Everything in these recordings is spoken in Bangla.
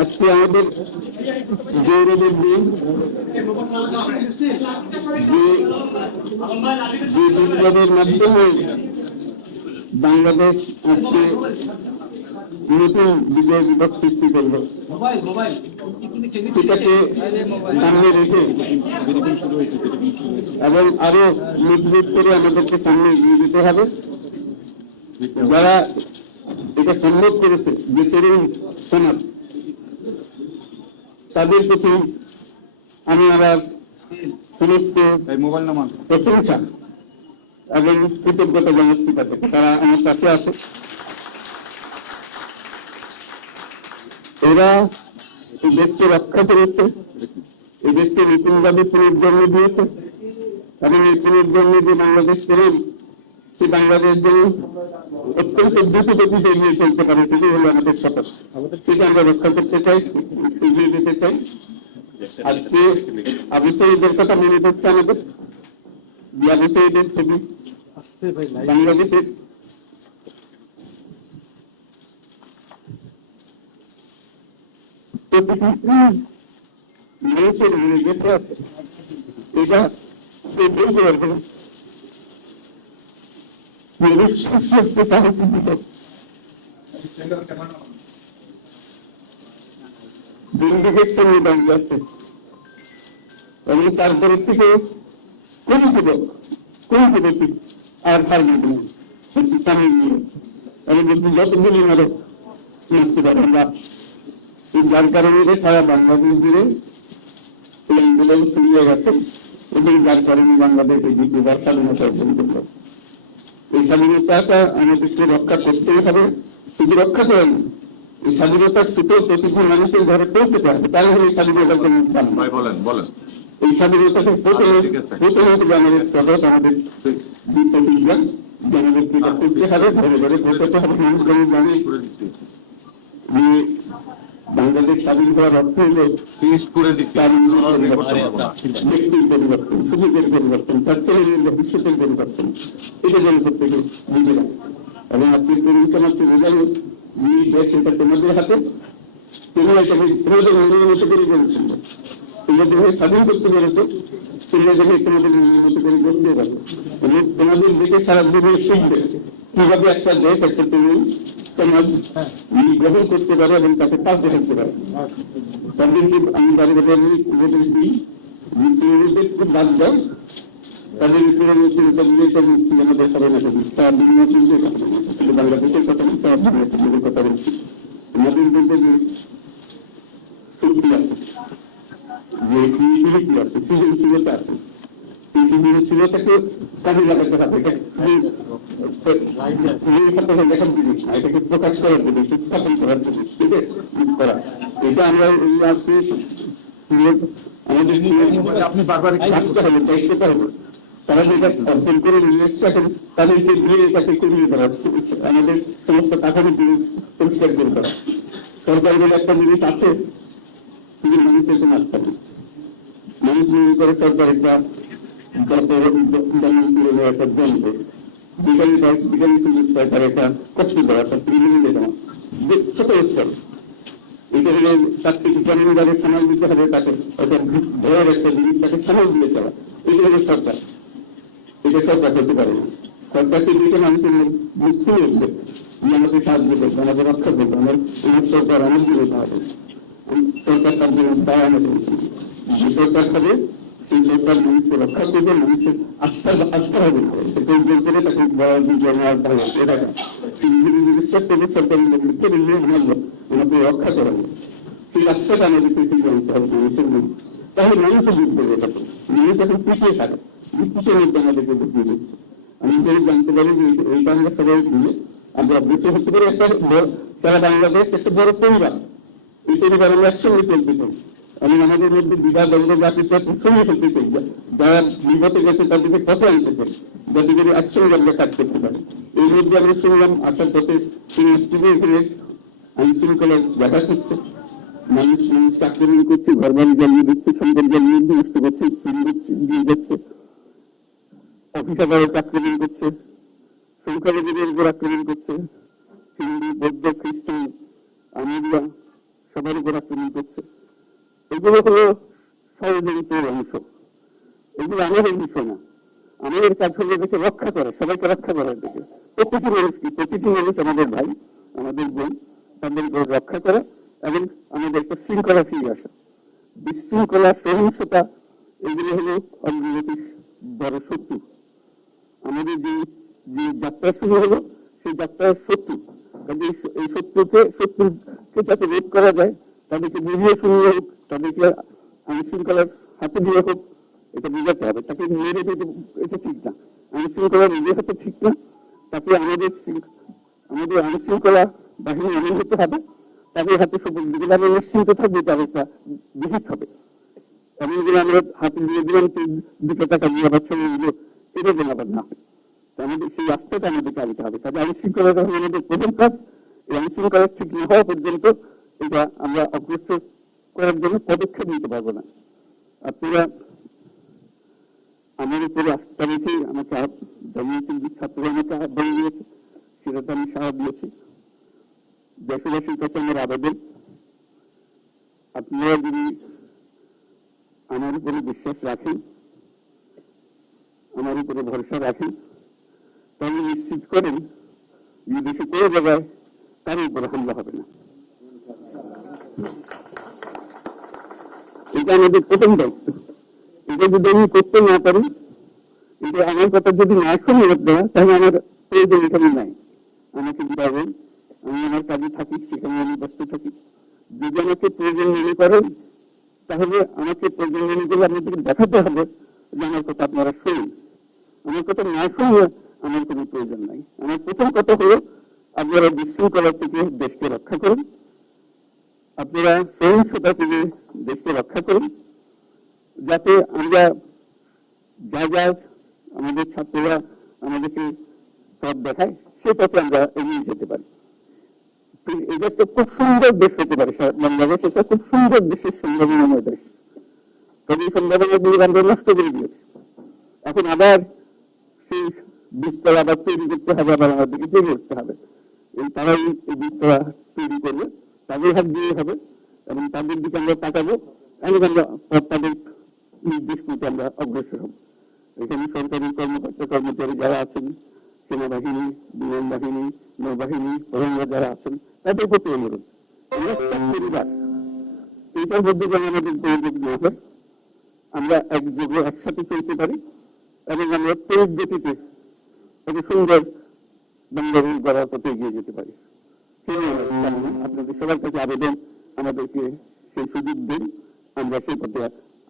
আজকে আমাদের গৌরবের দিন, যে বিপ্লবের মাধ্যমে বাংলাদেশ আজকে নতুন বিজয় দিবস সৃষ্টি করল, সেটাকে সামনে রেখে এবং আরো মজবুত করে আমাদেরকে সামনে এগিয়ে যেতে হবে। যারা এটা সম্ভব করেছে, যে তরুণ সমাজ, তাদের প্রতি আমি আবার সমস্ত প্রশংসা এবং কৃতজ্ঞতা জানাচ্ছি তাদের। তারা আমার কাছে আছে, এরা এই দেশকে রক্ষা করেছে, এই দেশকে নতুনভাবে পুনর্জন্ম দিয়েছে এবং এই পুনর্জন্ম যে বাংলাদেশ করেন, সেই বাংলাদেশ যেন অত্যন্ত দ্রুতগতিতে এগিয়ে চলতে পারে, সেটাই হলো আমাদের সফল। সেটা আমরা রক্ষা করতে চাই, এগিয়ে যেতে চাই। আজকে আবু সাঈদের কথা মনে পড়ছে আমাদের, আবু সাঈদের ছবি বাংলাদেশের মানুষের গেছে আছে, এটা বলতে পারবে না। বন্দুকের সঙ্গে দাঁড়িয়ে আছে এবং তারপরের থেকে কোন পদ্ধতি আর পারবে না, সামনে নিয়ে এবং যতগুলি মারো মারতে পারে না। যার কারণে সারা বাংলাদেশ জুড়ে এই আন্দোলন শুরু হয়ে গেছে এবং যার কারণে বাংলাদেশ এই দ্বিতীয়বার স্বাধীনতা অর্জন করল। এই স্বাধীনতাটা আমাদেরকে রক্ষা করতেই হবে, শুধু রক্ষা করেন, এই স্বাধীনতার সুতো প্রতিটি মানুষের ঘরে পৌঁছতে হবে, তাই হলে এই স্বাধীনতার জন্য বলেন। এই স্বাধীনতাকে প্রথমত আমাদের প্রভাব, আমাদের প্রতিজ্ঞা যে আমাদের যেটা করতে হবে, ঘরে ঘরে পৌঁছাতে হবে। মানুষজন জানে যে বাংলাদেশ স্বাধীন করার অর্থ হলো ব্যক্তির পরিবর্তন, সুযোগের পরিবর্তন, তার ছেলেমেয়ের ভবিষ্যতের পরিবর্তন, এটা যেন প্রত্যেকে বুঝে রাখে। এবং আজকে তরুণ সমাজকে বোঝানো দেশ এটা তোমাদের হাতে, তোমরা এটাকে তোমাদের মনের মতো করে করেছিল, তোমরা যেভাবে স্বাধীন করতে পেরেছো, তোমরা যেভাবে তোমাদের মনের মতো করে করতে পারো এবং তোমাদের দেখে সারা জীবনে শিখবে কিভাবে একটা দেশ, একটা তরুণ সমাজ গ্রহণ করতে পারে এবং তাকে পাশে রাখতে পারে। তাদেরকে আমি বাড়ি বাড়ি উপদেশ দিই, তরুণদের খুব বাদ দাও, তাদের উপরে চিন্তা দিয়ে আমাদের সবাই না করি, তার বিভিন্ন চিন্তার কথা বলছি, শুধু বাংলাদেশের কথা বলছি, তার বাংলাদেশের কথা বলছি। আমাদের মধ্যে যে শক্তি আছে, যে ক্রিয়েটিভিটি আছে, সৃজনশীলতা আছে, সেই সৃজনশীলতাকে কাজে লাগাতে হবে। দেখার জিনিস না, এটাকে প্রকাশ করার জিনিস, স্থাপন করার জিনিস, সেটা করা এটা আমরা আমাদের আপনি বারবার কাজটা হবে, দায়িত্বটা হবে। তারা যেটা অর্জন করে নিয়ে এসছে এখন তাদেরকে দিয়ে এটাকে কমিয়ে দেওয়া, আমাদের সমস্ত টাকাকে পরিষ্কার করে দেওয়া। সরকার বলে একটা জিনিস আছে, কিন্তু মানুষের কোনো আস্থা নেই। মানুষ মনে করে সরকার একটা একটা যন্ত্র, যেখানে যেখানে সুযোগ পায় তার একটা কষ্ট করা, একটা প্রিমিলি দেওয়া, ছোট স্তর। এটা হলে তার থেকে জমিদারের সামাল দিতে হবে, তাকে একটা ভয়ের একটা জিনিস তাকে সামাল দিয়ে চলা। এটা হলো সরকার, এটা সরকার হতে পারে না। সরকারকে দিকে মানুষের মুখ খুলে উঠবে, আমাকে সাহায্য করবে, আমাদের রক্ষা করবে, আমার সরকার আমার দিকে হবে। সরকার তার জন্য দায় আমাদের যে সরকার হবে সেই সরকার মানুষকে রক্ষা করবে, মানুষের আস্থা হবে প্রয়োজন করে তাকে বিশ্বাস করবে সরকারের লোককে বললে আমাকে রক্ষা করা হবে। সেই রাস্তাটা আমাদেরকে ফিরে আনতে হবে মানুষের মধ্যে, তাহলে মানুষও বুঝবে এটাকে। মানুষ এখন পিছিয়ে থাকে, পিছিয়ে মধ্যে আমাদেরকে বুঝিয়ে দিচ্ছে। আমি যদি জানতে পারি যে এইটা আমরা সবাই মিলে আমরা বেঁচে হতে পারি একটা সারা বাংলাদেশ একটা বড় পরিবার, এই পরিবার আমরা একসঙ্গে চলতে চাই। আমি আমাদের মধ্যে বিধা দ্বন্দ্ব জাতিটা একসঙ্গে চলতে চাই, যারা বিগত গেছে তাদেরকে পথে আনতে চাই, যাতে করে একসঙ্গে আমরা কাজ করতে পারি। এর মধ্যে আমরা শুনলাম আসার পথে সেই স্ত্রী এখানে আইন শৃঙ্খলা দেখা করছে, মানুষ আক্রমণ করছে, ঘর বাড়ি জ্বালিয়ে দিচ্ছে, সম্পদ জ্বালিয়ে নষ্ট করছে, দিয়ে যাচ্ছে, অফিস আদালত আক্রমণ করছে, সংখ্যালঘুদের উপর আক্রমণ করছে, হিন্দু বৌদ্ধ খ্রিস্টান আমরা সবার উপর আক্রমণ করছে। এগুলো হলো ষড়যন্ত্রের অংশ, এগুলো আমাদের বিষয় না। আমাদের কাজ হলো এদেরকে রক্ষা করা, সবাইকে রক্ষা করার দিকে। প্রতিটি মানুষ আমাদের ভাই, আমাদের বোন, তাদেরকে রক্ষা করা এবং আমাদের একটা শৃঙ্খলা ফিরে আসা। বিশৃঙ্খলা, সহিংসতা এগুলো হলো অগ্রগতির বড় শত্রু। আমাদের যে যাত্রা শুরু হলো সেই যাত্রার শত্রু, কাজে এই শত্রুকে যাতে রোধ করা যায়, তাদেরকে বুঝিয়ে শুনিয়ে হোক, তাদেরকে আইন শৃঙ্খলার হাতে দিয়ে হোক, এটা বোঝাতে হবে। তাকে মেরে দিতে এটা ঠিক না, আইন শৃঙ্খলা নিজের হাতে ঠিক না। তাকে আমাদের আইন শৃঙ্খলা বাহিনী এমন হতে হবে, তাদের হাতে যেগুলো আমরা নিশ্চিন্ত থাকবে তার একটা বিহিত হবে। এমন যেন আমরা হাতে দিয়ে দিলাম 2 টাকা দিয়ে আবার ছেড়ে দিল, এটা যেন আবার না হয়। আমাদের সেই রাস্তাটা আমাদেরকে আনতে হবে। তাদের আইন শৃঙ্খলাটা হলো আমাদের প্রথম কাজ। এই আইন শৃঙ্খলা ঠিক না হওয়া পর্যন্ত এটা আমরা অগ্রসর করার জন্য পদক্ষেপ নিতে পারবো না। আপনারা আমার উপরে আস্থা রেখে আমাকে জানিয়েছেন যে ছাত্ররা আমাকে আহ্বান দিয়েছে, সেটাতে আমি সাড়া দিয়েছি। দেশবাসীর কাছে আমার আবেদন, আপনারা যদি আমার উপরে বিশ্বাস রাখেন, আমার উপরে ভরসা রাখেন, তাহলে নিশ্চিত করেন যে দেশে কোনো জায়গায় তার উপরে হামলা হবে না। এটা আমাদের প্রথম দায়িত্ব। এটা যদি আমি করতে না পারি, এটা আমার কথা যদি না শুনে দেওয়া, তাহলে আমার প্রয়োজন এখানে নাই। আমাকে দিবাবেন, আমি আমার কাজে থাকি, সেখানে আমি ব্যস্ত থাকি। যদি আমাকে প্রয়োজন মনে করেন, তাহলে আমাকে প্রয়োজন মনে করলে আপনাদেরকে দেখাতে হবে যে আমার কথা আপনারা শুনুন। আমার কথা না শুনলে আমার কোনো প্রয়োজন নাই। আমার প্রথম কথা হলো আপনারা বিশৃঙ্খলা থেকে দেশকে রক্ষা করুন, আপনারা সহিংসতা থেকে দেশকে রক্ষা করুন, যাতে আমরা যা আমাদের ছাত্ররা আমাদেরকে পথ দেখায় সে পথে আমরা এগিয়ে যেতে পারি। এটা একটা খুব সুন্দর দেশ হতে পারে বাংলাদেশ, এটা খুব সুন্দর দেশের সম্ভাবনাময় দেশ। তবে এই সম্ভাবনাগুলো আমরা নষ্ট করে দিয়েছি। এখন আবার সেই বীজতলা আবার তৈরি করতে হবে, আবার আমাদেরকে জেগে উঠতে হবে। তারাই এই বীজতলা তৈরি করবে, তাদের হাত দিয়ে হবে এবং তাদের দিকে আমরা তাকাবো, এবং আমরা তাদের নির্দেশ মতো আমরা অগ্রসর হব। এখানে সরকারি কর্মকর্তা কর্মচারী যারা আছেন, সেনাবাহিনী, বিমান বাহিনী, নৌবাহিনী, প্রধানরা যারা আছেন, তাদের প্রতি অনুরোধ, পরিবার এইটার মধ্যে যেন আমাদের প্রয়োজন না হয়, আমরা একযোগে একসাথে চলতে পারি এবং আমরা তড়িৎ গতিতে একটা সুন্দর বাংলাদেশ গড়ার পথে এগিয়ে যেতে পারি। আপনাদের সবার কাছে আবেদন, আমাদেরকে সেই সুযোগ দিন, আমরা সেই পথে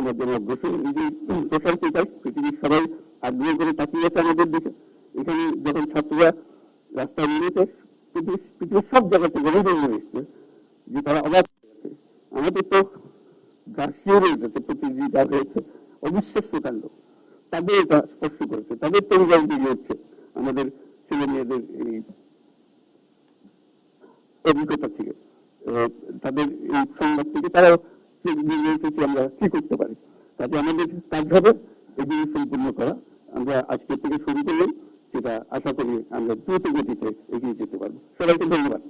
আমাদের অগ্রসর। এই যে প্রসার বিকাশ, পৃথিবীর সবাই আগ্রহ করে তাকিয়ে আছে আমাদের দিকে। এখানে যখন ছাত্ররা রাস্তায় নেমেছে, পৃথিবীর সব জায়গা থেকে অভিযোগ এসছে যে তারা অবাক হয়েছে আমাদের তো গার্সিয়া রয়ে গেছে, প্রতিনিধি যা হয়েছে অবিশ্বাস্য কাণ্ড, তাদের এটা স্পর্শ করেছে, তাদের পরিবার জেগে হচ্ছে আমাদের ছেলে মেয়েদের এই অভিজ্ঞতা থেকে, তাদের এই সংবাদ থেকে তারা জেগে আমরা কি করতে পারি। কাজে আমাদের কাজ হবে এগুলি সম্পূর্ণ করা। আমরা আজকে থেকে শুরু করলাম, সেটা আশা করি আমরা দ্রুত গতিতে এগিয়ে যেতে পারবো। সবাইকে ধন্যবাদ।